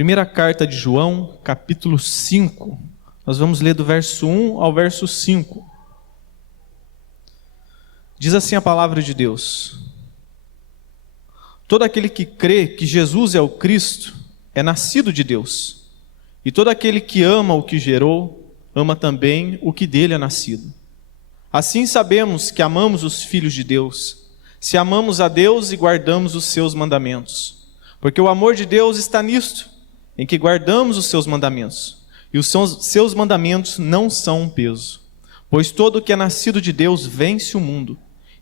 Primeira carta de João, capítulo 5. Nós vamos ler do verso 1 ao verso 5. Diz assim a palavra de Deus: todo aquele que crê que Jesus é o Cristo é nascido de Deus. E todo aquele que ama o que gerou, ama também o que dele é nascido. Assim sabemos que amamos os filhos de Deus, se amamos a Deus e guardamos os seus mandamentos. Porque o amor de Deus está nisto, em que guardamos os seus mandamentos. E os seus mandamentos não são um peso. Pois todo o que é nascido de Deus vence o mundo.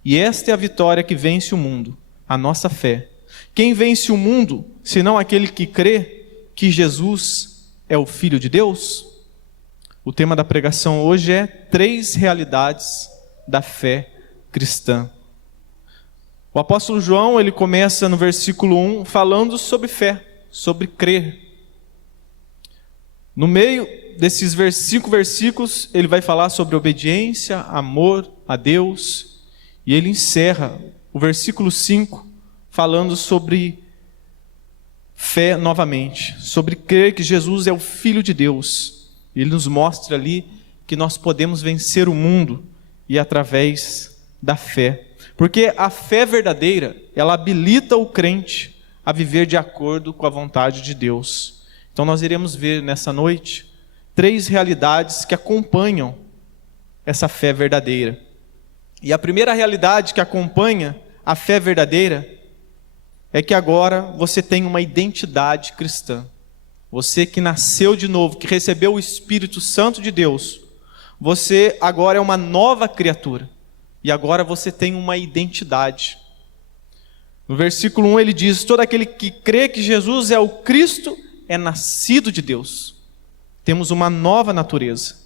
E esta é a vitória que vence o mundo, a nossa fé. Quem vence o mundo, senão aquele que crê que Jesus é o Filho de Deus? O tema da pregação hoje é 3 realidades da fé cristã. O apóstolo João, ele começa no versículo 1 falando sobre fé, sobre crer. No meio desses 5 versículos, ele vai falar sobre obediência, amor a Deus, e ele encerra o versículo 5 falando sobre fé novamente, sobre crer que Jesus é o Filho de Deus. Ele nos mostra ali que nós podemos vencer o mundo e através da fé. Porque a fé verdadeira, ela habilita o crente a viver de acordo com a vontade de Deus. Então nós iremos ver nessa noite 3 realidades que acompanham essa fé verdadeira. E a primeira realidade que acompanha a fé verdadeira é que agora você tem uma identidade cristã. Você que nasceu de novo, que recebeu o Espírito Santo de Deus, você agora é uma nova criatura. E agora você tem uma identidade. No versículo 1 ele diz: todo aquele que crê que Jesus é o Cristo é nascido de Deus. Temos uma nova natureza.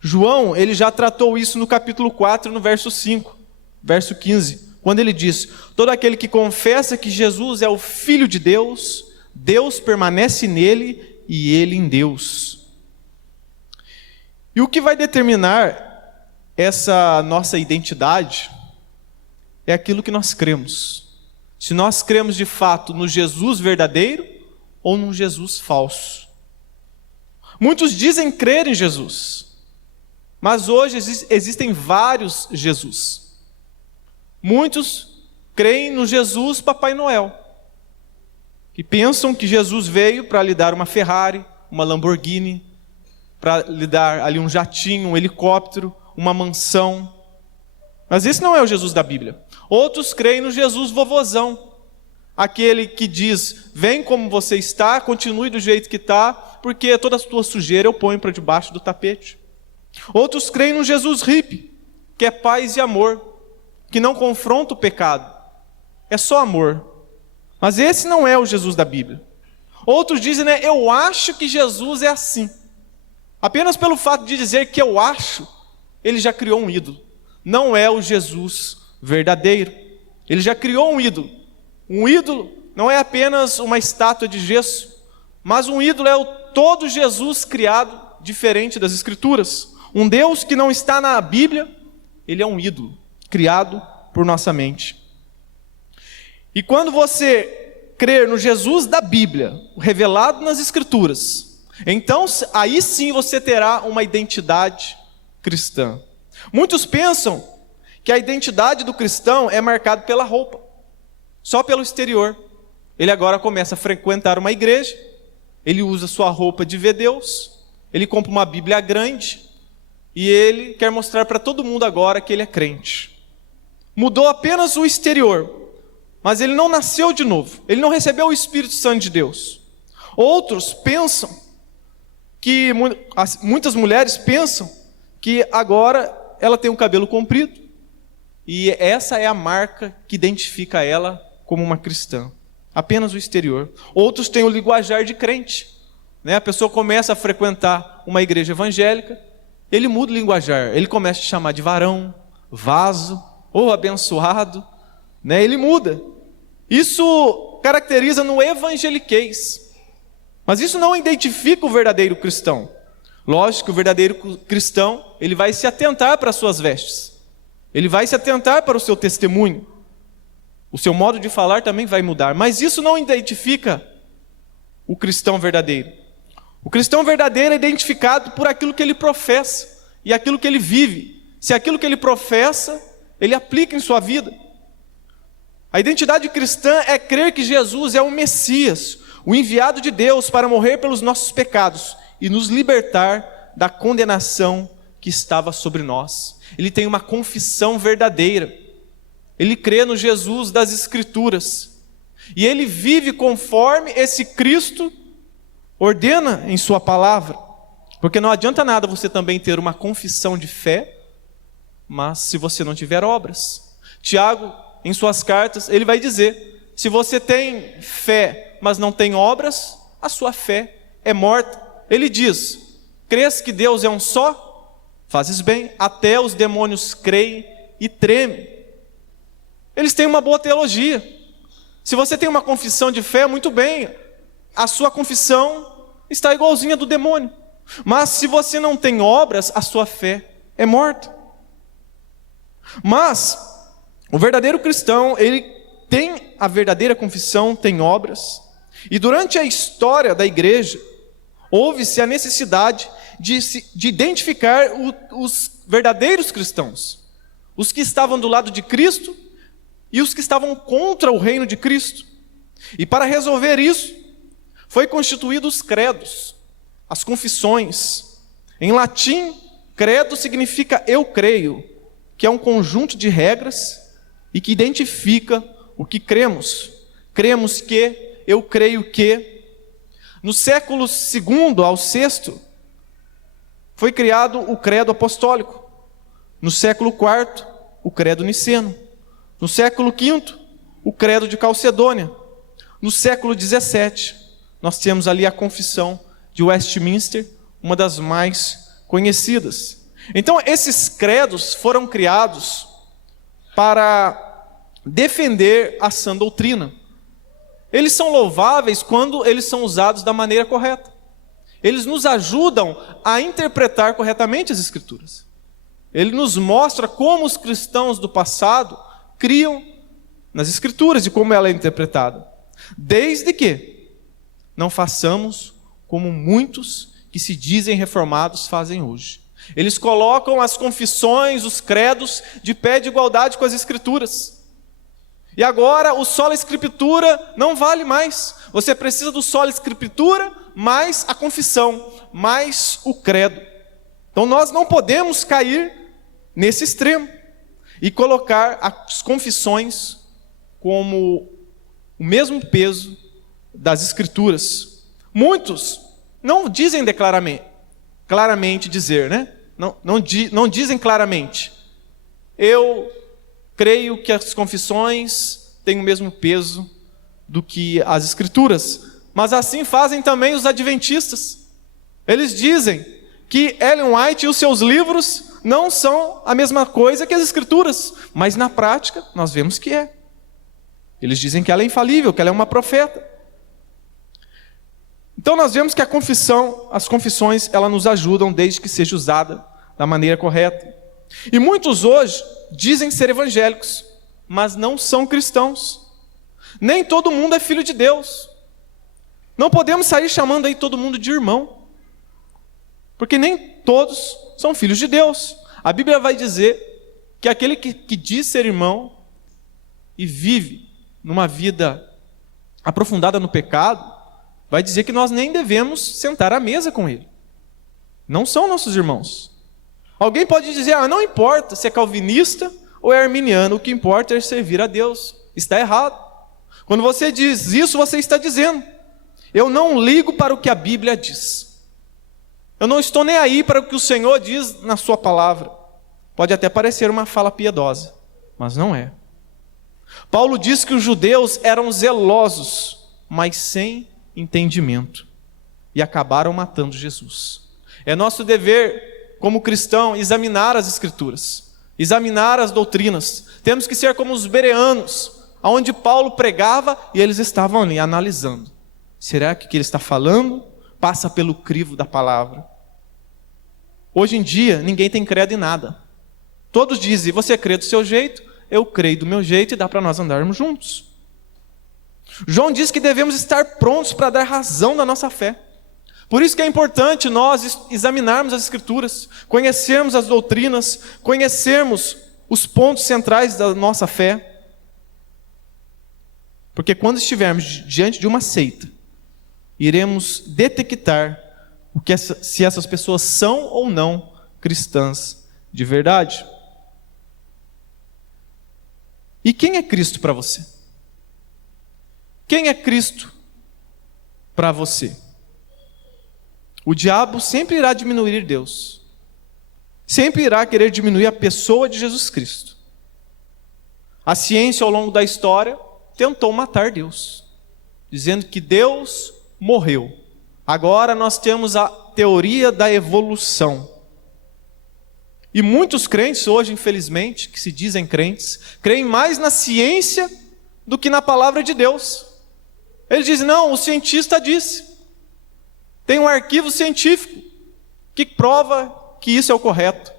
João, ele já tratou isso no capítulo 4, no verso 5, verso 15, quando ele diz: todo aquele que confessa que Jesus é o Filho de Deus, Deus permanece nele e ele em Deus. E o que vai determinar essa nossa identidade é aquilo que nós cremos. Se nós cremos de fato no Jesus verdadeiro ou num Jesus falso. Muitos dizem crer em Jesus, mas hoje existem vários Jesus. Muitos creem no Jesus Papai Noel, que pensam que Jesus veio para lhe dar uma Ferrari, uma Lamborghini, para lhe dar ali um jatinho, um helicóptero, uma mansão. Mas esse não é o Jesus da Bíblia. Outros creem no Jesus vovozão, aquele que diz: vem como você está, continue do jeito que está, porque toda a tua sujeira eu ponho para debaixo do tapete. Outros creem no Jesus hippie, que é paz e amor, que não confronta o pecado, é só amor. Mas esse não é o Jesus da Bíblia. Outros dizem, eu acho que Jesus é assim. Apenas pelo fato de dizer que eu acho, ele já criou um ídolo. Não é o Jesus verdadeiro. Ele já criou um ídolo. Um ídolo não é apenas uma estátua de gesso, mas um ídolo é o todo Jesus criado diferente das Escrituras. Um Deus que não está na Bíblia, ele é um ídolo criado por nossa mente. E quando você crer no Jesus da Bíblia, revelado nas Escrituras, então aí sim você terá uma identidade cristã. Muitos pensam que a identidade do cristão é marcada pela roupa, só pelo exterior. Ele agora começa a frequentar uma igreja, ele usa sua roupa de ver Deus, ele compra uma Bíblia grande e ele quer mostrar para todo mundo agora que ele é crente. Mudou apenas o exterior, mas ele não nasceu de novo, ele não recebeu o Espírito Santo de Deus. Outros pensam que, muitas mulheres pensam que agora ela tem um cabelo comprido e essa é a marca que identifica ela como uma cristã. Apenas o exterior. Outros têm o linguajar de crente, A pessoa começa a frequentar uma igreja evangélica, ele muda o linguajar, ele começa a chamar de varão, vaso, ou abençoado, Ele muda. Isso caracteriza no evangeliquez, mas isso não identifica o verdadeiro cristão. Lógico que o verdadeiro cristão, ele vai se atentar para as suas vestes, ele vai se atentar para o seu testemunho, o seu modo de falar também vai mudar, mas isso não identifica o cristão verdadeiro? O cristão verdadeiro é identificado por aquilo que ele professa e aquilo que ele vive. Se aquilo que ele professa, ele aplica em sua vida. A identidade cristã é crer que Jesus é o Messias, o enviado de Deus para morrer pelos nossos pecados e nos libertar da condenação que estava sobre nós. Ele tem uma confissão verdadeira. Ele crê no Jesus das Escrituras. E ele vive conforme esse Cristo ordena em sua palavra. Porque não adianta nada você também ter uma confissão de fé, mas se você não tiver obras. Tiago, em suas cartas, ele vai dizer: se você tem fé, mas não tem obras, a sua fé é morta. Ele diz: crês que Deus é um só? Fazes bem, até os demônios creem e tremem. Eles têm uma boa teologia. Se você tem uma confissão de fé, muito bem, a sua confissão está igualzinha do demônio. Mas se você não tem obras, a sua fé é morta. Mas o verdadeiro cristão, ele tem a verdadeira confissão, tem obras. E durante a história da igreja, houve-se a necessidade de identificar os verdadeiros cristãos. Os que estavam do lado de Cristo e os que estavam contra o reino de Cristo. E para resolver isso, foi constituídos os credos, as confissões. Em latim, credo significa eu creio, que é um conjunto de regras e que identifica o que cremos. Cremos que, eu creio que. No século II ao VI, foi criado o credo apostólico. No século IV, o credo niceno. No século V, o credo de Calcedônia. No século XVII, nós temos ali a confissão de Westminster, uma das mais conhecidas. Então, esses credos foram criados para defender a sã doutrina. Eles são louváveis quando eles são usados da maneira correta. Eles nos ajudam a interpretar corretamente as Escrituras. Ele nos mostra como os cristãos do passado criam nas Escrituras e como ela é interpretada. Desde que não façamos como muitos que se dizem reformados fazem hoje. Eles colocam as confissões, os credos, de pé de igualdade com as Escrituras. E agora o sola escritura não vale mais. Você precisa do sola escritura mais a confissão, mais o credo. Então nós não podemos cair nesse extremo e colocar as confissões como o mesmo peso das Escrituras. Muitos não dizem claramente dizer, né? Não dizem claramente. Eu creio que as confissões têm o mesmo peso do que as Escrituras. Mas assim fazem também os adventistas. Eles dizem que Ellen White e os seus livros não são a mesma coisa que as Escrituras. Mas na prática, nós vemos que é. Eles dizem que ela é infalível, que ela é uma profeta. Então nós vemos que as confissões, elas nos ajudam desde que seja usada da maneira correta. E muitos hoje dizem ser evangélicos, mas não são cristãos. Nem todo mundo é filho de Deus. Não podemos sair chamando aí todo mundo de irmão, porque nem todos são filhos de Deus. A Bíblia vai dizer que aquele que diz ser irmão e vive numa vida aprofundada no pecado, vai dizer que nós nem devemos sentar à mesa com ele. Não são nossos irmãos. Alguém pode dizer, não importa se é calvinista ou é arminiano, o que importa é servir a Deus. Está errado. Quando você diz isso, você está dizendo, eu não ligo para o que a Bíblia diz. Eu não estou nem aí para o que o Senhor diz na sua palavra. Pode até parecer uma fala piedosa, mas não é. Paulo diz que os judeus eram zelosos, mas sem entendimento, e acabaram matando Jesus. É nosso dever, como cristão, examinar as Escrituras, examinar as doutrinas. Temos que ser como os bereanos, onde Paulo pregava e eles estavam ali analisando. Será que o que ele está falando passa pelo crivo da palavra? Hoje em dia, ninguém tem credo em nada. Todos dizem, você crê do seu jeito, eu creio do meu jeito e dá para nós andarmos juntos. João diz que devemos estar prontos para dar razão da nossa fé. Por isso que é importante nós examinarmos as Escrituras, conhecermos as doutrinas, conhecermos os pontos centrais da nossa fé. Porque quando estivermos diante de uma seita, iremos detectar se essas pessoas são ou não cristãs de verdade. E quem é Cristo para você? Quem é Cristo para você? O diabo sempre irá diminuir Deus. Sempre irá querer diminuir a pessoa de Jesus Cristo. A ciência, ao longo da história, tentou matar Deus, dizendo que Deus morreu. Agora nós temos a teoria da evolução. E muitos crentes hoje, infelizmente, que se dizem crentes, creem mais na ciência do que na palavra de Deus. Eles dizem, não, o cientista disse. Tem um arquivo científico que prova que isso é o correto.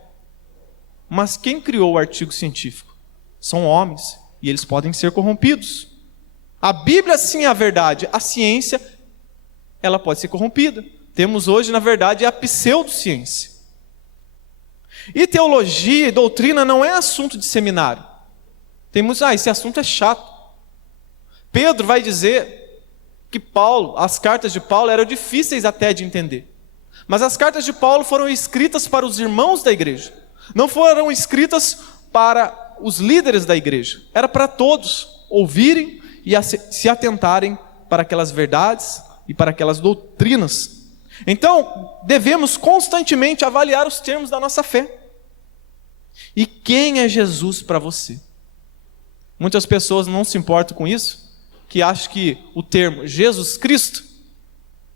Mas quem criou o artigo científico? São homens, e eles podem ser corrompidos. A Bíblia sim é a verdade, a ciência, ela pode ser corrompida. Temos hoje, na verdade, a pseudociência. E teologia e doutrina não é assunto de seminário. Tem muitos, esse assunto é chato. Pedro vai dizer que as cartas de Paulo eram difíceis até de entender. Mas as cartas de Paulo foram escritas para os irmãos da igreja. Não foram escritas para os líderes da igreja. Era para todos ouvirem e se atentarem para aquelas verdades e para aquelas doutrinas. Então, devemos constantemente avaliar os termos da nossa fé. E quem é Jesus para você? Muitas pessoas não se importam com isso, que acham que o termo Jesus Cristo,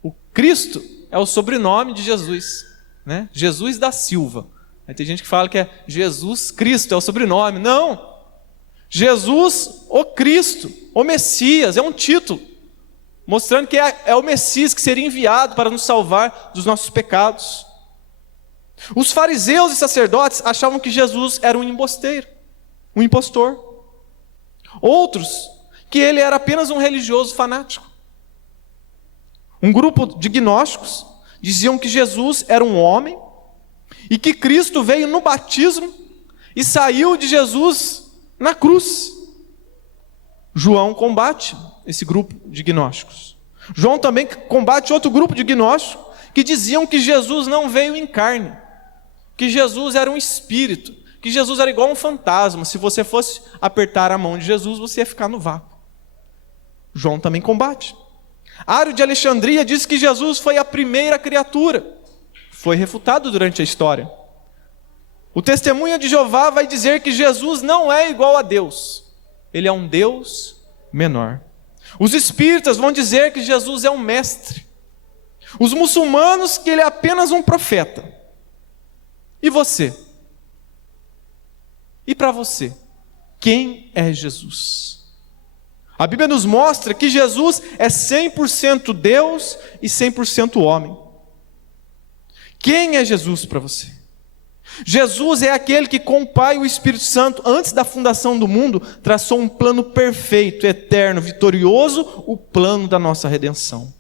o Cristo é o sobrenome de Jesus, né? Jesus da Silva. Aí tem gente que fala que é Jesus Cristo, é o sobrenome. Não! Jesus, o Cristo, o Messias, é um título, mostrando que é o Messias que seria enviado para nos salvar dos nossos pecados. Os fariseus e sacerdotes achavam que Jesus era um embusteiro, um impostor. Outros, que ele era apenas um religioso fanático. Um grupo de gnósticos diziam que Jesus era um homem e que Cristo veio no batismo e saiu de Jesus na cruz. João combate esse grupo de gnósticos. João também combate outro grupo de gnósticos que diziam que Jesus não veio em carne, que Jesus era um espírito, que Jesus era igual um fantasma. Se você fosse apertar a mão de Jesus, você ia ficar no vácuo. João também combate. Ário de Alexandria diz que Jesus foi a primeira criatura. Foi refutado durante a história. O Testemunha de Jeová vai dizer que Jesus não é igual a Deus. Ele é um Deus menor. Os espíritas vão dizer que Jesus é um mestre. Os muçulmanos que ele é apenas um profeta. E você? E para você? Quem é Jesus? A Bíblia nos mostra que Jesus é 100% Deus e 100% homem. Quem é Jesus para você? Jesus é aquele que com o Pai e o Espírito Santo, antes da fundação do mundo, traçou um plano perfeito, eterno, vitorioso, o plano da nossa redenção.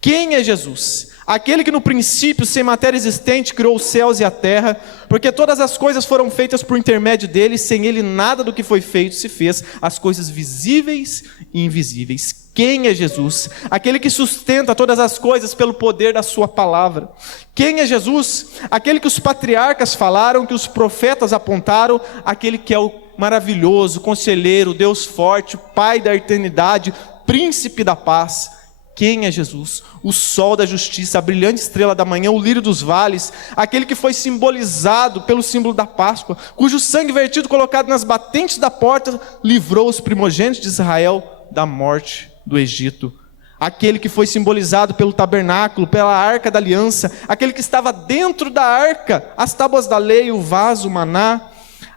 Quem é Jesus? Aquele que no princípio, sem matéria existente, criou os céus e a terra, porque todas as coisas foram feitas por intermédio dele, sem ele nada do que foi feito se fez, as coisas visíveis e invisíveis. Quem é Jesus? Aquele que sustenta todas as coisas pelo poder da sua palavra. Quem é Jesus? Aquele que os patriarcas falaram, que os profetas apontaram, aquele que é o maravilhoso, conselheiro, Deus forte, Pai da eternidade, príncipe da paz. Quem é Jesus? O sol da justiça, a brilhante estrela da manhã, o lírio dos vales, aquele que foi simbolizado pelo símbolo da Páscoa, cujo sangue vertido colocado nas batentes da porta livrou os primogênitos de Israel da morte do Egito. Aquele que foi simbolizado pelo tabernáculo, pela arca da aliança, aquele que estava dentro da arca, as tábuas da lei, o vaso, o maná,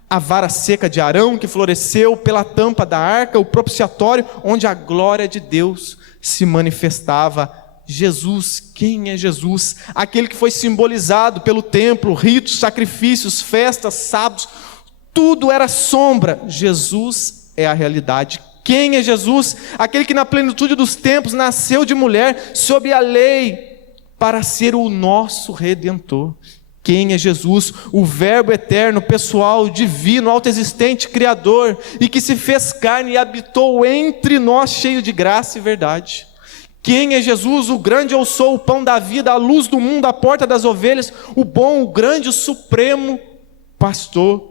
a vara seca de Arão que floresceu pela tampa da arca, o propiciatório onde a glória de Deus se manifestava. Jesus, quem é Jesus? Aquele que foi simbolizado pelo templo, ritos, sacrifícios, festas, sábados, tudo era sombra. Jesus é a realidade. Quem é Jesus? Aquele que na plenitude dos tempos nasceu de mulher, sob a lei, para ser o nosso Redentor. Quem é Jesus? O Verbo eterno, pessoal, divino, autoexistente, Criador, e que se fez carne e habitou entre nós, cheio de graça e verdade. Quem é Jesus? O grande eu sou, o pão da vida, a luz do mundo, a porta das ovelhas, o bom, o grande, o supremo pastor.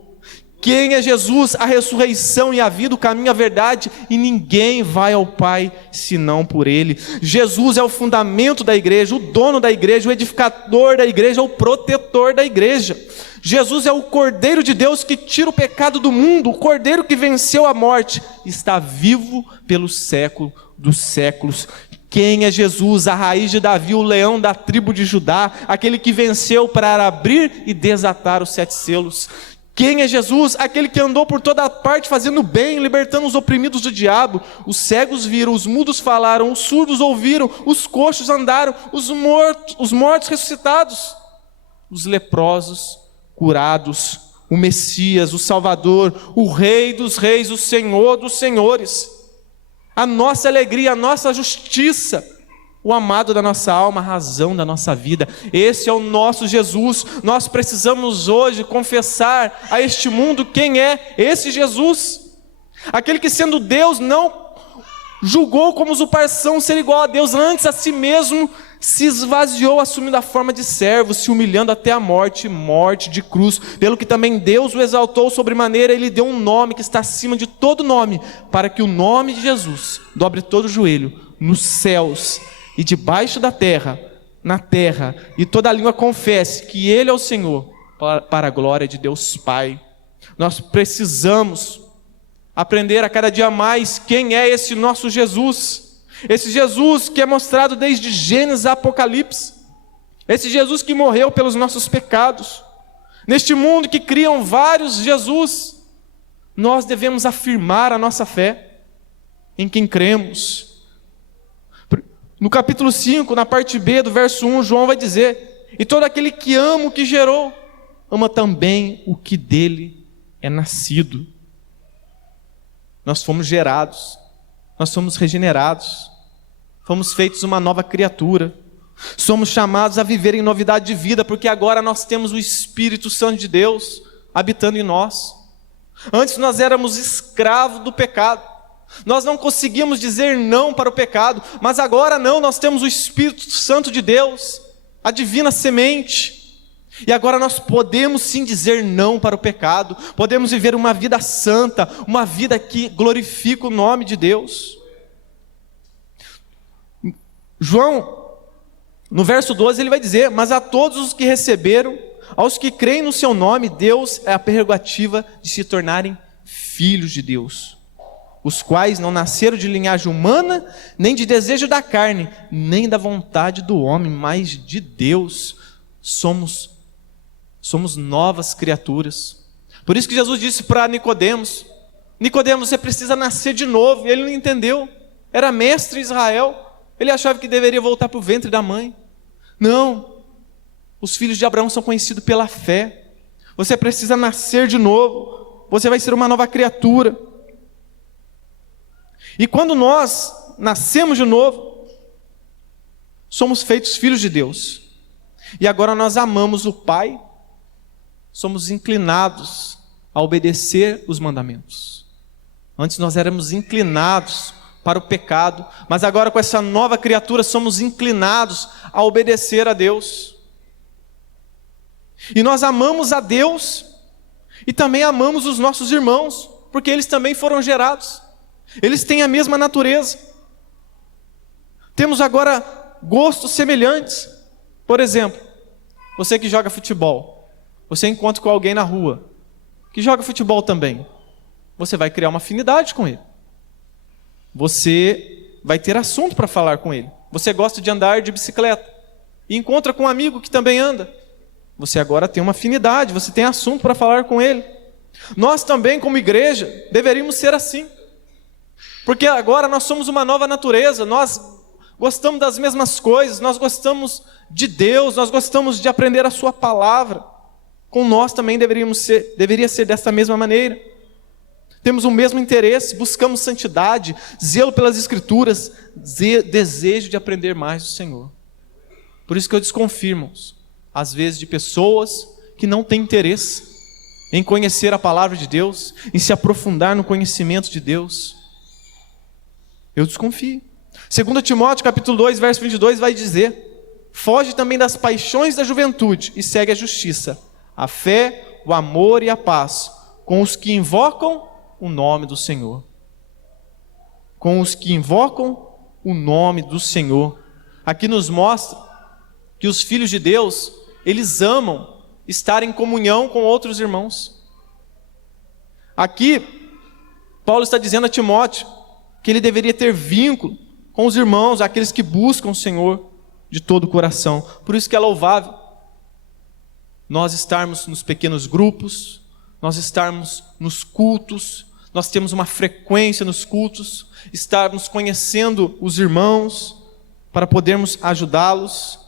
Quem é Jesus? A ressurreição e a vida, o caminho, a verdade, e ninguém vai ao Pai senão por Ele. Jesus é o fundamento da igreja, o dono da igreja, o edificador da igreja, o protetor da igreja. Jesus é o Cordeiro de Deus que tira o pecado do mundo, o Cordeiro que venceu a morte, está vivo pelo século dos séculos. Quem é Jesus? A raiz de Davi, o leão da tribo de Judá, aquele que venceu para abrir e desatar os 7 selos. Quem é Jesus? Aquele que andou por toda parte fazendo bem, libertando os oprimidos do diabo. Os cegos viram, os mudos falaram, os surdos ouviram, os coxos andaram, os mortos ressuscitados, os leprosos curados, o Messias, o Salvador, o Rei dos reis, o Senhor dos senhores. A nossa alegria, a nossa justiça, o amado da nossa alma, a razão da nossa vida. Esse é o nosso Jesus. Nós precisamos hoje confessar a este mundo quem é esse Jesus. Aquele que, sendo Deus, não julgou como usurpação ser igual a Deus, antes a si mesmo se esvaziou, assumindo a forma de servo, se humilhando até a morte, morte de cruz. Pelo que também Deus o exaltou sobremaneira, ele deu um nome que está acima de todo nome, para que o nome de Jesus dobre todo o joelho, nos céus e debaixo da terra, na terra, e toda língua confesse que Ele é o Senhor, para a glória de Deus Pai. Nós precisamos aprender a cada dia mais quem é esse nosso Jesus. Esse Jesus que é mostrado desde Gênesis a Apocalipse. Esse Jesus que morreu pelos nossos pecados. Neste mundo que criam vários Jesus, nós devemos afirmar a nossa fé em quem cremos. No capítulo 5, na parte B do verso 1, João vai dizer: e todo aquele que ama o que gerou, ama também o que dele é nascido. Nós fomos gerados, nós somos regenerados, fomos feitos uma nova criatura, somos chamados a viver em novidade de vida, porque agora nós temos o Espírito Santo de Deus habitando em nós. Antes nós éramos escravos do pecado, nós não conseguíamos dizer não para o pecado, mas agora não, nós temos o Espírito Santo de Deus, a divina semente, e agora nós podemos sim dizer não para o pecado, podemos viver uma vida santa, uma vida que glorifica o nome de Deus. João, no verso 12, ele vai dizer: mas a todos os que receberam, aos que creem no seu nome, Deus é a prerrogativa de se tornarem filhos de Deus, os quais não nasceram de linhagem humana, nem de desejo da carne, nem da vontade do homem, mas de Deus. Somos novas criaturas. Por isso que Jesus disse para Nicodemos: Nicodemos, você precisa nascer de novo. E ele não entendeu, era mestre em Israel, ele achava que deveria voltar para o ventre da mãe. Não, os filhos de Abraão são conhecidos pela fé. Você precisa nascer de novo, você vai ser uma nova criatura. E quando nós nascemos de novo, somos feitos filhos de Deus, e agora nós amamos o Pai, somos inclinados a obedecer os mandamentos. Antes nós éramos inclinados para o pecado, mas agora com essa nova criatura somos inclinados a obedecer a Deus. E nós amamos a Deus e também amamos os nossos irmãos, porque eles também foram gerados, eles têm a mesma natureza. Temos agora gostos semelhantes. Por exemplo, você que joga futebol, você encontra com alguém na rua que joga futebol também, você vai criar uma afinidade com ele, você vai ter assunto para falar com ele. Você gosta de andar de bicicleta e encontra com um amigo que também anda, você agora tem uma afinidade, você tem assunto para falar com ele. Nós também, como igreja, deveríamos ser assim, porque agora nós somos uma nova natureza, nós gostamos das mesmas coisas, nós gostamos de Deus, nós gostamos de aprender a sua palavra. Com nós também deveria ser dessa mesma maneira. temos o mesmo interesse, buscamos santidade, zelo pelas Escrituras, desejo de aprender mais do Senhor. Por isso que eu desconfio, irmãos, às vezes de pessoas que não têm interesse em conhecer a palavra de Deus, em se aprofundar no conhecimento de Deus. Eu desconfio. 2 Timóteo capítulo 2, verso 22 vai dizer: foge também das paixões da juventude e segue a justiça, a fé, o amor e a paz, com os que invocam o nome do Senhor. Com os que invocam o nome do Senhor. Aqui nos mostra que os filhos de Deus, eles amam estar em comunhão com outros irmãos. Aqui, Paulo está dizendo a Timóteo que ele deveria ter vínculo com os irmãos, aqueles que buscam o Senhor de todo o coração. Por isso que é louvável nós estarmos nos pequenos grupos, nós estarmos nos cultos, nós temos uma frequência nos cultos, estarmos conhecendo os irmãos para podermos ajudá-los.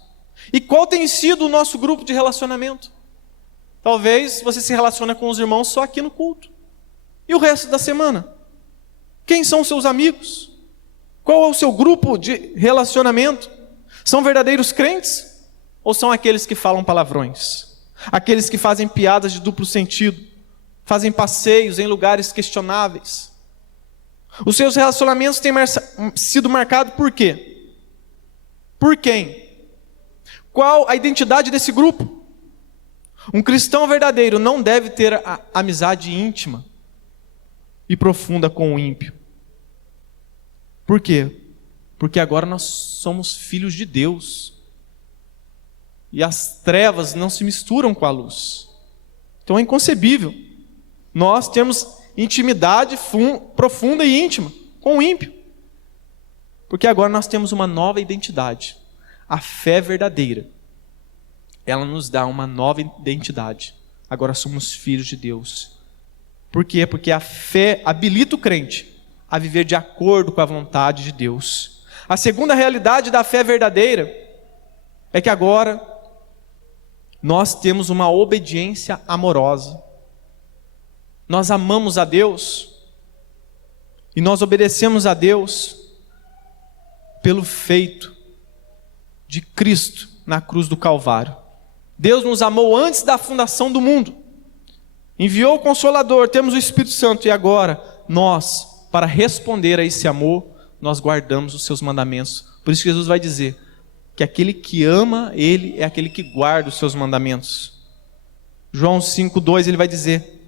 E qual tem sido o nosso grupo de relacionamento? Talvez você se relacione com os irmãos só aqui no culto. E o resto da semana? Quem são os seus amigos? Qual é o seu grupo de relacionamento? São verdadeiros crentes? Ou são aqueles que falam palavrões? Aqueles que fazem piadas de duplo sentido? Fazem passeios em lugares questionáveis? Os seus relacionamentos têm sido marcados por quê? Por quem? Qual a identidade desse grupo? Um cristão verdadeiro não deve ter a amizade íntima e profunda com o ímpio. Por quê? Porque agora nós somos filhos de Deus. E as trevas não se misturam com a luz. Então é inconcebível nós temos intimidade profunda e íntima com o ímpio. Porque agora nós temos uma nova identidade. A fé verdadeira, ela nos dá uma nova identidade. Agora somos filhos de Deus. Por quê? Porque a fé habilita o crente a viver de acordo com a vontade de Deus. A segunda realidade da fé verdadeira é que agora nós temos uma obediência amorosa. Nós amamos a Deus e nós obedecemos a Deus pelo feito de Cristo na cruz do Calvário. Deus nos amou antes da fundação do mundo, enviou o Consolador, temos o Espírito Santo, e agora nós, para responder a esse amor, nós guardamos os seus mandamentos. Por isso Jesus vai dizer que aquele que ama Ele é aquele que guarda os seus mandamentos. João 5,2 ele vai dizer: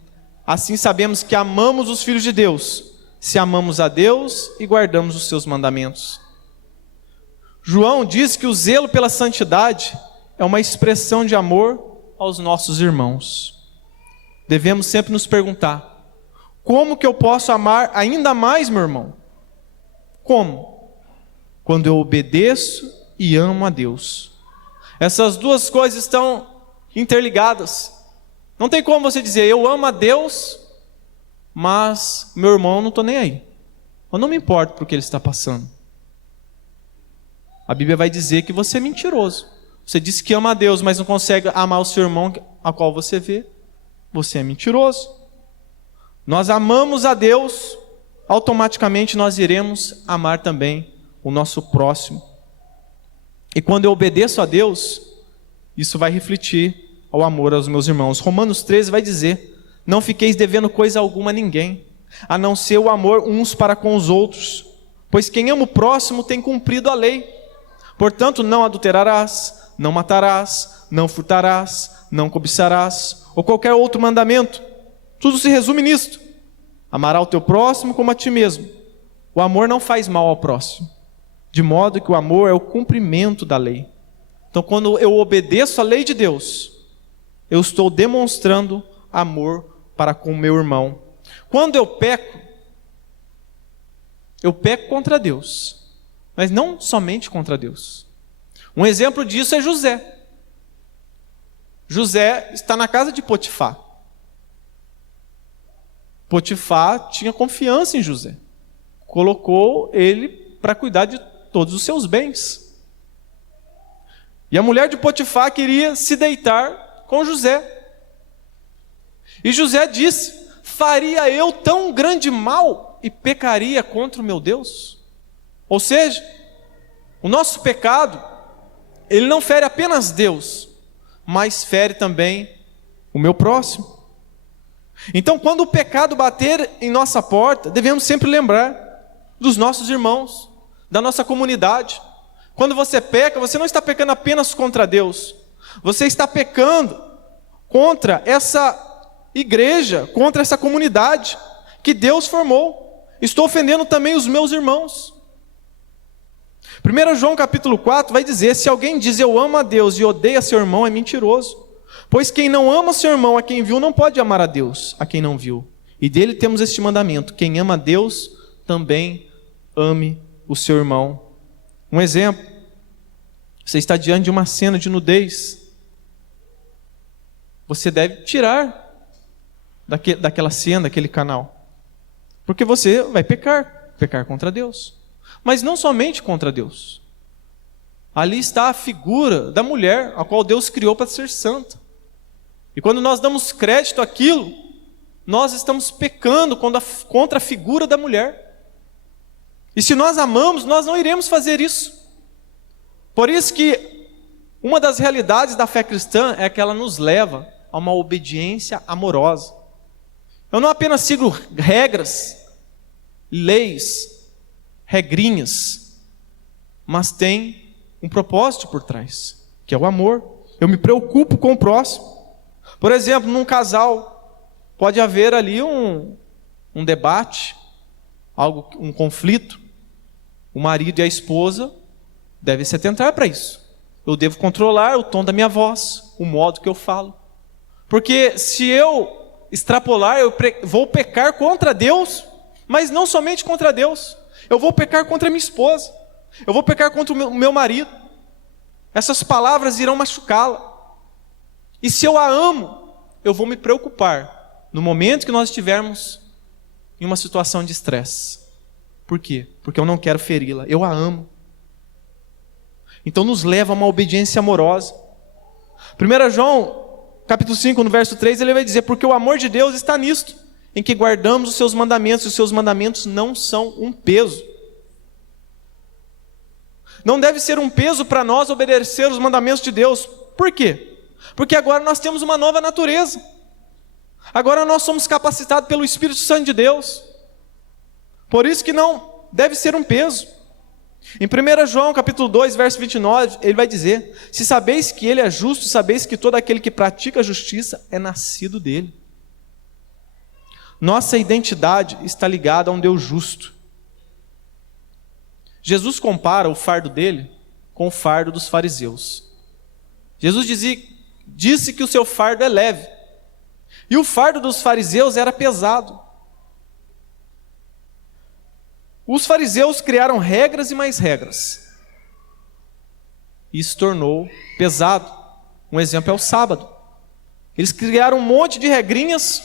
assim sabemos que amamos os filhos de Deus, se amamos a Deus e guardamos os seus mandamentos. João diz que o zelo pela santidade é uma expressão de amor aos nossos irmãos. Devemos sempre nos perguntar: como que eu posso amar ainda mais meu irmão? Como? Quando eu obedeço e amo a Deus. Essas duas coisas estão interligadas. Não tem como você dizer: eu amo a Deus, mas meu irmão não estou nem aí. Eu não me importo por que ele está passando. A Bíblia vai dizer que você é mentiroso. Você disse que ama a Deus, mas não consegue amar o seu irmão a qual você vê. Você é mentiroso. Nós amamos a Deus, automaticamente nós iremos amar também o nosso próximo. E quando eu obedeço a Deus, isso vai refletir ao amor aos meus irmãos. Romanos 13 vai dizer: não fiqueis devendo coisa alguma a ninguém, a não ser o amor uns para com os outros, pois quem ama o próximo tem cumprido a lei. Portanto, não adulterarás, não matarás, não furtarás, não cobiçarás, ou qualquer outro mandamento. Tudo se resume nisto: amará o teu próximo como a ti mesmo. O amor não faz mal ao próximo, de modo que o amor é o cumprimento da lei. Então, quando eu obedeço à lei de Deus, eu estou demonstrando amor para com o meu irmão. Quando eu peco contra Deus, mas não somente contra Deus. Um exemplo disso é José. José está na casa de Potifar. Potifar tinha confiança em José. Colocou ele para cuidar de todos os seus bens. E a mulher de Potifar queria se deitar com José. E José disse: faria eu tão grande mal e pecaria contra o meu Deus? Ou seja, o nosso pecado, ele não fere apenas Deus, mas fere também o meu próximo. Então, quando o pecado bater em nossa porta, devemos sempre lembrar dos nossos irmãos, da nossa comunidade. Quando você peca, você não está pecando apenas contra Deus, você está pecando contra essa igreja, contra essa comunidade que Deus formou. Estou ofendendo também os meus irmãos. 1 João capítulo 4 vai dizer: se alguém diz eu amo a Deus e odeia seu irmão, é mentiroso. Pois quem não ama seu irmão a quem viu, não pode amar a Deus a quem não viu. E dele temos este mandamento: quem ama a Deus, também ame o seu irmão. Um exemplo: você está diante de uma cena de nudez, você deve tirar daquela cena, daquele canal, porque você vai pecar contra Deus. Mas não somente contra Deus. Ali está a figura da mulher, a qual Deus criou para ser santa. E quando nós damos crédito àquilo, nós estamos pecando contra a figura da mulher. E se nós amamos, nós não iremos fazer isso. Por isso que uma das realidades da fé cristã é que ela nos leva a uma obediência amorosa. Eu não apenas sigo regras, leis, regrinhas, mas tem um propósito por trás, que é o amor. Eu me preocupo com o próximo. Por exemplo, num casal, pode haver ali um debate, um conflito. O marido e a esposa devem se atentar para isso. Eu devo controlar o tom da minha voz, o modo que eu falo. Porque se eu extrapolar, eu vou pecar contra Deus, mas não somente contra Deus. Eu vou pecar contra minha esposa, eu vou pecar contra o meu marido. Essas palavras irão machucá-la. E se eu a amo, eu vou me preocupar no momento que nós estivermos em uma situação de estresse. Por quê? Porque eu não quero feri-la, eu a amo. Então nos leva a uma obediência amorosa. 1 João capítulo 5, no verso 3, ele vai dizer: porque o amor de Deus está nisto, em que guardamos os seus mandamentos, e os seus mandamentos não são um peso. Não deve ser um peso para nós obedecer os mandamentos de Deus. Por quê? Porque agora nós temos uma nova natureza. Agora nós somos capacitados pelo Espírito Santo de Deus. Por isso que não deve ser um peso. Em 1 João capítulo 2, verso 29, ele vai dizer: se sabeis que ele é justo, sabeis que todo aquele que pratica a justiça é nascido dele. Nossa identidade está ligada a um Deus justo. Jesus compara o fardo dele com o fardo dos fariseus. Jesus disse que o seu fardo é leve, e o fardo dos fariseus era pesado. Os fariseus criaram regras e mais regras. Isso tornou pesado. Um exemplo é o sábado. Eles criaram um monte de regrinhas,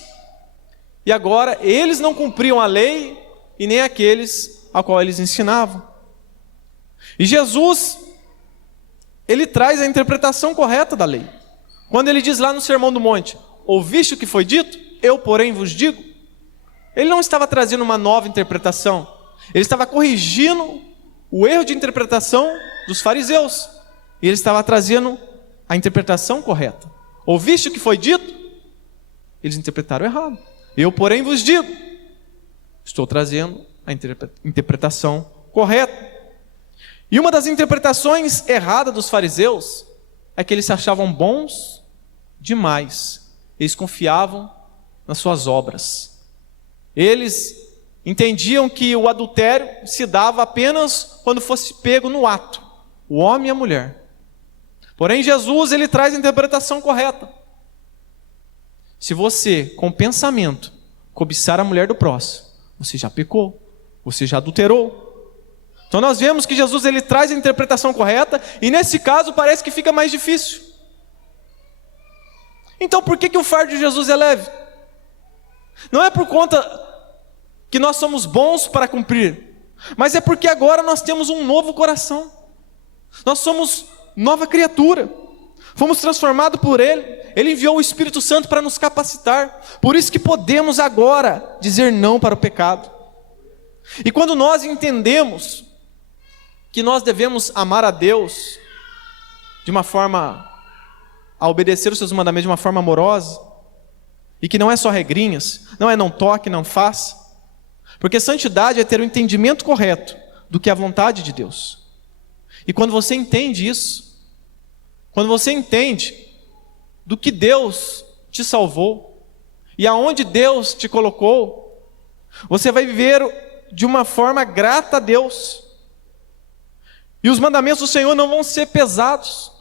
e agora eles não cumpriam a lei, e nem aqueles a qual eles ensinavam. E Jesus, ele traz a interpretação correta da lei. Quando ele diz lá no Sermão do Monte: ouviste o que foi dito? Eu, porém, vos digo. Ele não estava trazendo uma nova interpretação. Ele estava corrigindo o erro de interpretação dos fariseus. E ele estava trazendo a interpretação correta. Ouviste o que foi dito? Eles interpretaram errado. Eu, porém, vos digo. Estou trazendo a interpretação correta. E uma das interpretações erradas dos fariseus é que eles se achavam bons demais. Eles confiavam nas suas obras. Eles entendiam que o adultério se dava apenas quando fosse pego no ato, o homem e a mulher. Porém, Jesus, ele traz a interpretação correta. Se você, com pensamento, cobiçar a mulher do próximo, você já pecou, você já adulterou. Então nós vemos que Jesus, ele traz a interpretação correta, e nesse caso parece que fica mais difícil. Então por que o fardo de Jesus é leve? Não é por conta que nós somos bons para cumprir, mas é porque agora nós temos um novo coração. Nós somos nova criatura, fomos transformados por Ele. Ele enviou o Espírito Santo para nos capacitar. Por isso que podemos agora dizer não para o pecado. E quando nós entendemos que nós devemos amar a Deus de uma forma, a obedecer os seus mandamentos de uma forma amorosa, e que não é só regrinhas, não é não toque, não faça, porque santidade é ter o entendimento correto do que é a vontade de Deus. E quando você entende isso, quando você entende do que Deus te salvou e aonde Deus te colocou, você vai viver de uma forma grata a Deus. E os mandamentos do Senhor não vão ser pesados,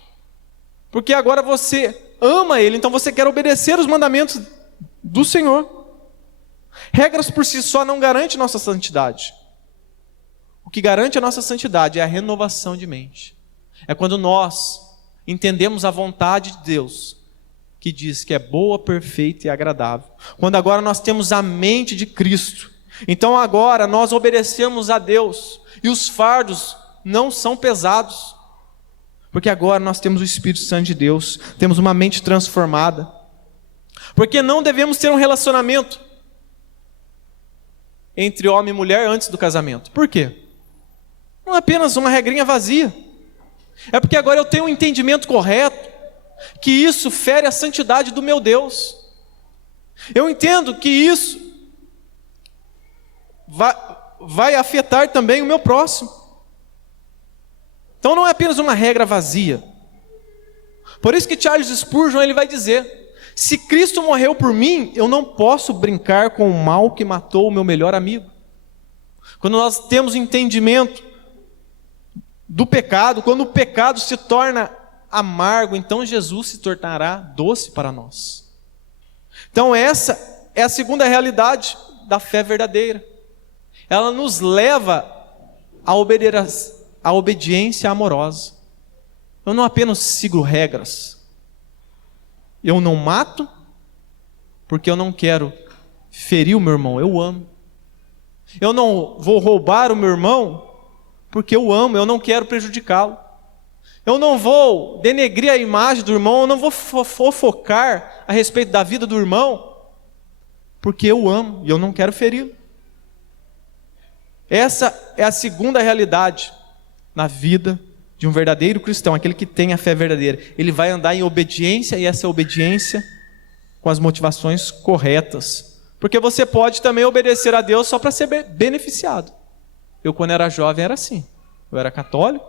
porque agora você ama Ele, então você quer obedecer os mandamentos do Senhor. Regras por si só não garantem nossa santidade. O que garante a nossa santidade é a renovação de mente. É quando nós entendemos a vontade de Deus, que diz que é boa, perfeita e agradável. Quando agora nós temos a mente de Cristo, então agora nós obedecemos a Deus, e os fardos não são pesados, porque agora nós temos o Espírito Santo de Deus, temos uma mente transformada. Porque não devemos ter um relacionamento entre homem e mulher antes do casamento. Por quê? Não é apenas uma regrinha vazia. É porque agora eu tenho um entendimento correto, que isso fere a santidade do meu Deus. Eu entendo que isso vai afetar também o meu próximo. Então não é apenas uma regra vazia. Por isso que Charles Spurgeon ele vai dizer: se Cristo morreu por mim, eu não posso brincar com o mal que matou o meu melhor amigo. Quando nós temos entendimento do pecado, quando o pecado se torna amargo, então Jesus se tornará doce para nós. Então essa é a segunda realidade da fé verdadeira. Ela nos leva à obediência amorosa. Eu não apenas sigo regras. Eu não mato, porque eu não quero ferir o meu irmão, eu amo. Eu não vou roubar o meu irmão, porque eu amo, eu não quero prejudicá-lo. Eu não vou denegrir a imagem do irmão, eu não vou fofocar a respeito da vida do irmão, porque eu amo e eu não quero feri-lo. Essa é a segunda realidade na vida de um verdadeiro cristão, aquele que tem a fé verdadeira. Ele vai andar em obediência, e essa obediência com as motivações corretas. Porque você pode também obedecer a Deus só para ser beneficiado. Eu, quando era jovem, era assim. Eu era católico.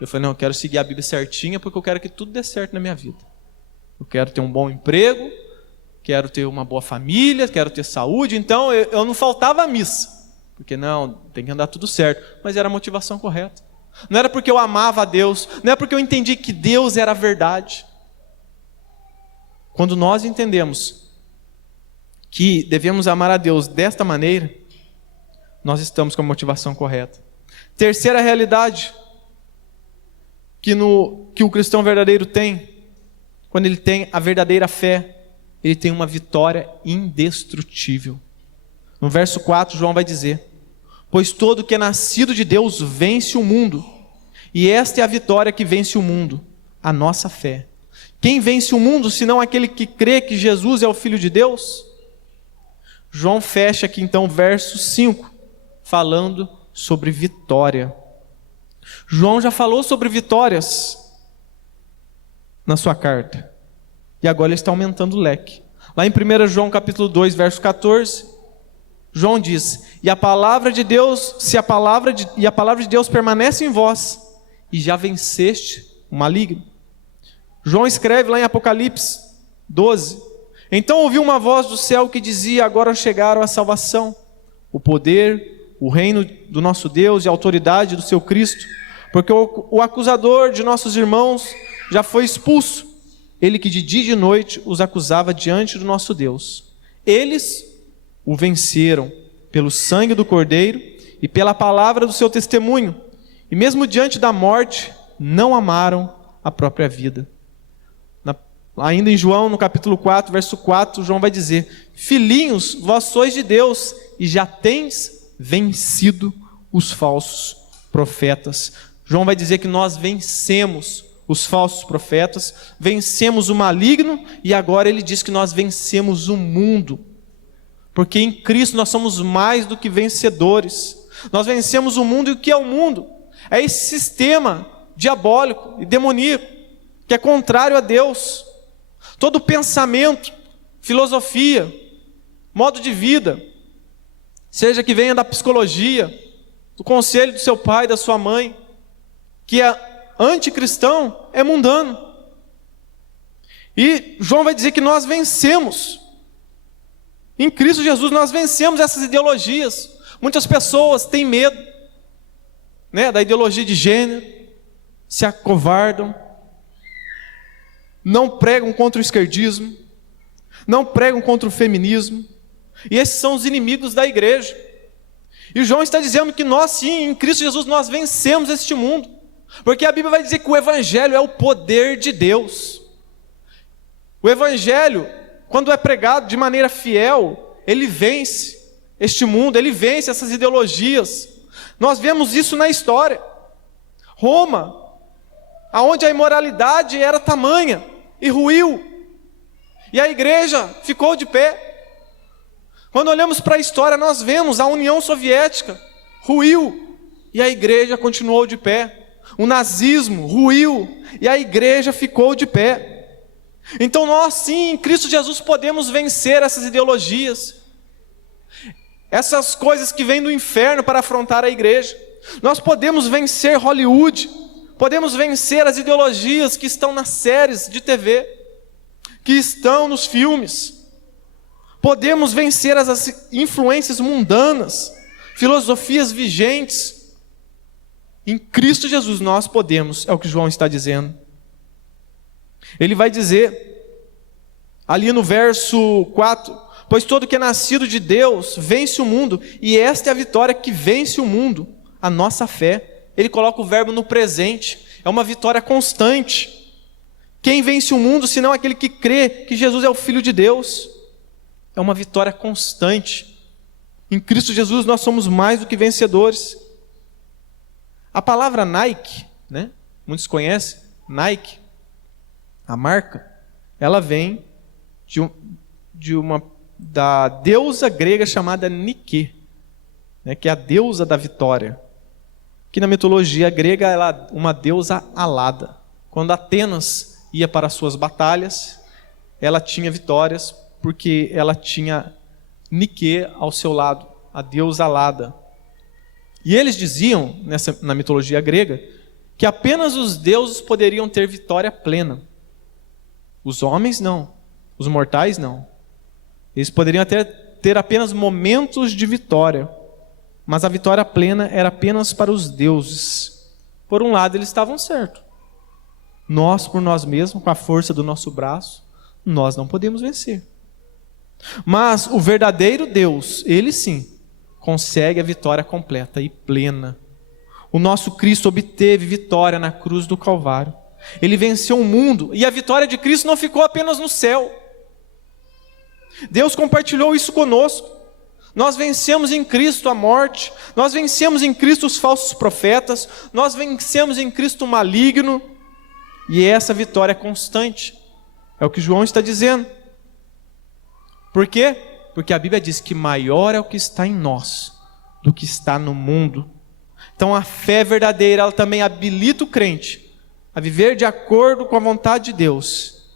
Eu falei, não, eu quero seguir a Bíblia certinha, porque eu quero que tudo dê certo na minha vida. Eu quero ter um bom emprego, quero ter uma boa família, quero ter saúde. Então, eu não faltava a missa. Porque não, tem que andar tudo certo. Mas era a motivação correta. Não era porque eu amava a Deus, não é porque eu entendi que Deus era a verdade. Quando nós entendemos que devemos amar a Deus desta maneira, nós estamos com a motivação correta. Terceira realidade que o cristão verdadeiro tem, quando ele tem a verdadeira fé, ele tem uma vitória indestrutível. No verso 4, João vai dizer: pois todo que é nascido de Deus vence o mundo, e esta é a vitória que vence o mundo, a nossa fé. Quem vence o mundo, senão aquele que crê que Jesus é o Filho de Deus? João fecha aqui então o verso 5, falando sobre vitória. João já falou sobre vitórias na sua carta, e agora ele está aumentando o leque. Lá em 1 João capítulo 2, verso 14, João diz: e a palavra de Deus, a palavra de Deus permanece em vós, e já venceste o maligno. João escreve lá em Apocalipse 12: então ouvi uma voz do céu que dizia: agora chegaram a salvação, o poder, o reino do nosso Deus e a autoridade do seu Cristo, porque o acusador de nossos irmãos já foi expulso, ele que de dia e de noite os acusava diante do nosso Deus. Eles o venceram pelo sangue do Cordeiro e pela palavra do seu testemunho, e mesmo diante da morte não amaram a própria vida. Ainda em João, no capítulo 4, verso 4, João vai dizer: filhinhos, vós sois de Deus e já tens vencido os falsos profetas. João vai dizer que nós vencemos os falsos profetas, vencemos o maligno e agora ele diz que nós vencemos o mundo. Porque em Cristo nós somos mais do que vencedores. Nós vencemos o mundo, e o que é o mundo? É esse sistema diabólico e demoníaco, que é contrário a Deus. Todo pensamento, filosofia, modo de vida, seja que venha da psicologia, do conselho do seu pai, da sua mãe, que é anticristão, é mundano. E João vai dizer que nós vencemos. Em Cristo Jesus nós vencemos essas ideologias. Muitas pessoas têm medo, né, da ideologia de gênero, se acovardam, não pregam contra o esquerdismo, não pregam contra o feminismo, e esses são os inimigos da igreja. E João está dizendo que nós sim, em Cristo Jesus, nós vencemos este mundo, porque a Bíblia vai dizer que o Evangelho é o poder de Deus. O Evangelho, quando é pregado de maneira fiel, ele vence este mundo, ele vence essas ideologias. Nós vemos isso na história. Roma, aonde a imoralidade era tamanha, e ruiu, e a igreja ficou de pé. Quando olhamos para a história, nós vemos a União Soviética ruiu, e a igreja continuou de pé. O nazismo ruiu, e a igreja ficou de pé. Então nós sim, em Cristo Jesus, podemos vencer essas ideologias, essas coisas que vêm do inferno para afrontar a igreja. Nós podemos vencer Hollywood, podemos vencer as ideologias que estão nas séries de TV, que estão nos filmes. Podemos vencer as influências mundanas, filosofias vigentes. Em Cristo Jesus nós podemos, é o que João está dizendo. Ele vai dizer, ali no verso 4, pois todo que é nascido de Deus vence o mundo, e esta é a vitória que vence o mundo, a nossa fé. Ele coloca o verbo no presente, é uma vitória constante. Quem vence o mundo, senão aquele que crê que Jesus é o Filho de Deus? É uma vitória constante. Em Cristo Jesus nós somos mais do que vencedores. A palavra Nike, né? Muitos conhecem, Nike, a marca, ela vem da deusa grega chamada Nike, né, que é a deusa da vitória, que na mitologia grega ela é uma deusa alada. Quando Atenas ia para as suas batalhas, ela tinha vitórias, porque ela tinha Nike ao seu lado, a deusa alada. E eles diziam, na mitologia grega, que apenas os deuses poderiam ter vitória plena. Os homens não, os mortais não. Eles poderiam até ter apenas momentos de vitória, mas a vitória plena era apenas para os deuses. Por um lado, eles estavam certos. Nós, por nós mesmos, com a força do nosso braço, nós não podemos vencer. Mas o verdadeiro Deus, ele sim, consegue a vitória completa e plena. O nosso Cristo obteve vitória na cruz do Calvário. Ele venceu o mundo, e a vitória de Cristo não ficou apenas no céu. Deus compartilhou isso conosco. Nós vencemos em Cristo a morte, nós vencemos em Cristo os falsos profetas, nós vencemos em Cristo o maligno, e essa vitória é constante. É o que João está dizendo. Por quê? Porque a Bíblia diz que maior é o que está em nós do que está no mundo. Então a fé verdadeira, ela também habilita o crente a viver de acordo com a vontade de Deus,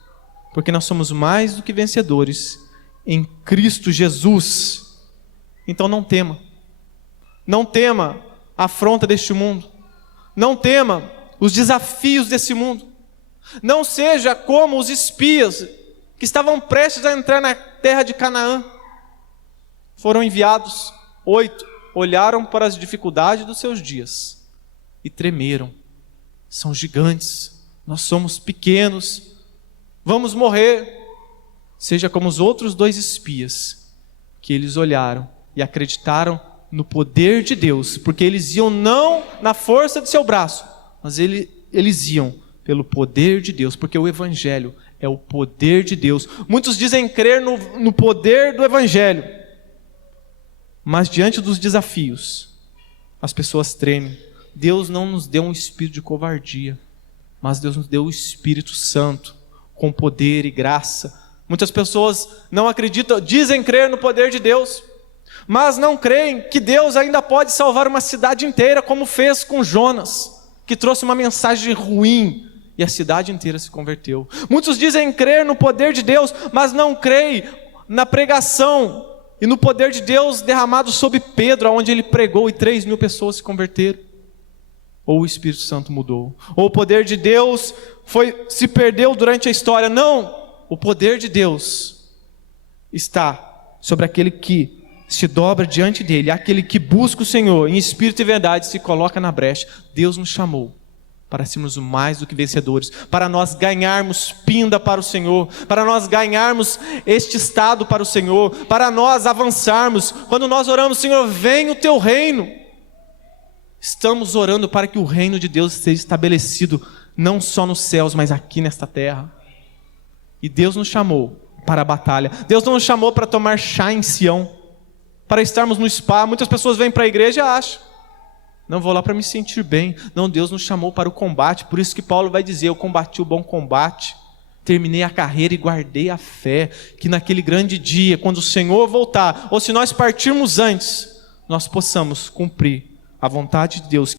porque nós somos mais do que vencedores em Cristo Jesus. Então não tema a afronta deste mundo, não tema os desafios desse mundo, não seja como os espias que estavam prestes a entrar na terra de Canaã. Foram enviados 8, olharam para as dificuldades dos seus dias e tremeram. São gigantes, nós somos pequenos, vamos morrer. Seja como os outros 2 espias, que eles olharam e acreditaram no poder de Deus, porque eles iam não na força de seu braço, mas eles iam pelo poder de Deus, porque o Evangelho é o poder de Deus. Muitos dizem crer no poder do Evangelho, mas diante dos desafios, as pessoas tremem. Deus não nos deu um espírito de covardia, mas Deus nos deu o Espírito Santo, com poder e graça. Muitas pessoas não acreditam, dizem crer no poder de Deus, mas não creem que Deus ainda pode salvar uma cidade inteira, como fez com Jonas, que trouxe uma mensagem ruim, e a cidade inteira se converteu. Muitos dizem crer no poder de Deus, mas não creem na pregação e no poder de Deus derramado sobre Pedro, onde ele pregou e 3.000 pessoas se converteram. Ou o Espírito Santo mudou, ou o poder de Deus se perdeu durante a história. Não, o poder de Deus está sobre aquele que se dobra diante dele, aquele que busca o Senhor em espírito e verdade, se coloca na brecha. Deus nos chamou para sermos mais do que vencedores, para nós ganharmos pinda para o Senhor, para nós ganharmos este estado para o Senhor, para nós avançarmos. Quando nós oramos, Senhor, vem o teu reino, estamos orando para que o reino de Deus seja estabelecido, não só nos céus, mas aqui nesta terra. E Deus nos chamou para a batalha. Deus não nos chamou para tomar chá em Sião, para estarmos no spa. Muitas pessoas vêm para a igreja e acham, não vou lá para me sentir bem. Não, Deus nos chamou para o combate. Por isso que Paulo vai dizer, eu combati o bom combate, terminei a carreira e guardei a fé, que naquele grande dia, quando o Senhor voltar, ou se nós partirmos antes, nós possamos cumprir a vontade de Deus.